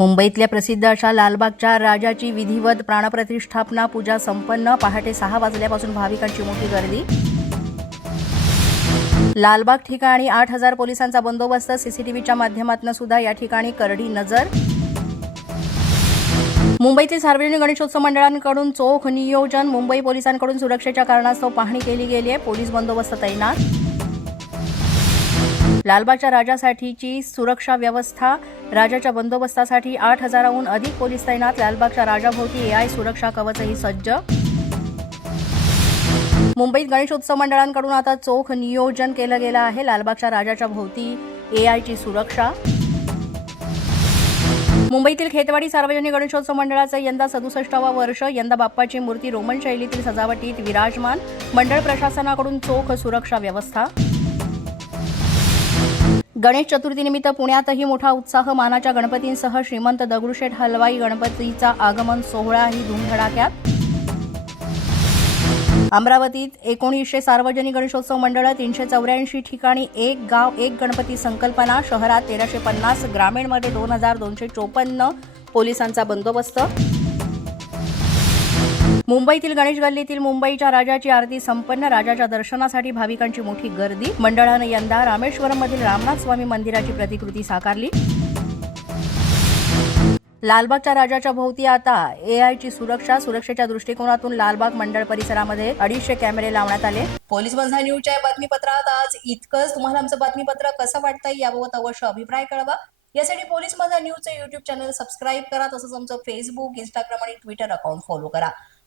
मुंबईतल्या प्रसिद्ध अशा लालबागच्या राजाची विधिवत प्राणप्रतिष्ठापना पूजा संपन्न. पहाटे सहा वाजल्यापासून भाविकांची मोठी गर्दी. लालबाग ठिकाणी आठ हजार पोलिसांचा बंदोबस्त. सीसीटीव्हीच्या माध्यमातून सुद्धा या ठिकाणी करडी नजर. मुंबईतील सार्वजनिक गणेशोत्सव मंडळांकडून चोख नियोजन. मुंबई पोलिसांकडून सुरक्षेच्या कारणास्तव पाहणी केली गेली आहे. पोलीस बंदोबस्त तैनात. लालबागच्या राजासाठीची सुरक्षा व्यवस्था राजाच्या बंदोबस्तासाठी आठ हजाराहून अधिक पोलीस तैनात लालबागच्या राजाभोवती एआय सुरक्षा कवचही सज्ज. मुंबईत गणेशोत्सव मंडळांकडून आता चोख नियोजन केलं गेलं आहे. लालबागच्या राजाच्या भोवती एआयची सुरक्षा. मुंबईतील खेतवाडी सार्वजनिक गणेशोत्सव मंडळाचं यंदा सदुसष्टावा वर्ष यंदा बाप्पाची मूर्ती रोमन शैलीतील सजावटीत विराजमान. मंडळ प्रशासनाकडून चोख सुरक्षा व्यवस्था. गणेश चतुर्थीनिमित्त पुण्यातही मोठा उत्साह मानाच्या गणपतींसह श्रीमंत दगडूशेठ हलवाई गणपतीचा आगमन सोहळाही धूमधडाक्यात. अमरावतीत एकोणीसशे सार्वजनिक गणेशोत्सव मंडळं तीनशे चौऱ्याऐंशी ठिकाणी एक गाव एक गणपती संकल्पना शहरात तेराशे पन्नास ग्रामीणमध्ये दोन हजार दोनशे चोपन्न पोलिसांचा बंदोबस्त. मुंबईतील गणेश गल्लीतील मुंबईच्या राजाची आरती संपन्न. राजाच्या दर्शनासाठी भाविकांची मोठी गर्दी. मंडळानं यंदा रामेश्वरमधील रामनाथ स्वामी मंदिराची प्रतिकृती साकारली. लालबागच्या राजाच्या भोवती आता एआयची सुरक्षा सुरक्षेच्या दृष्टिकोनातून लालबाग मंडळ परिसरामध्ये अडीचशे कॅमेरे लावण्यात आले. पोलीस बंधा न्यूजच्या बातमीपत्रात आज इतकंच. तुम्हाला आमचं बातमीपत्र कसं वाटतंय याबाबत अवश्य अभिप्राय कळवा. यासाठी पोलीस माझा न्यूजचं युट्यूब चॅनल सबस्क्राईब करा. तसंच आमचं फेसबुक इंस्टाग्राम आणि ट्विटर अकाउंट फॉलो करा.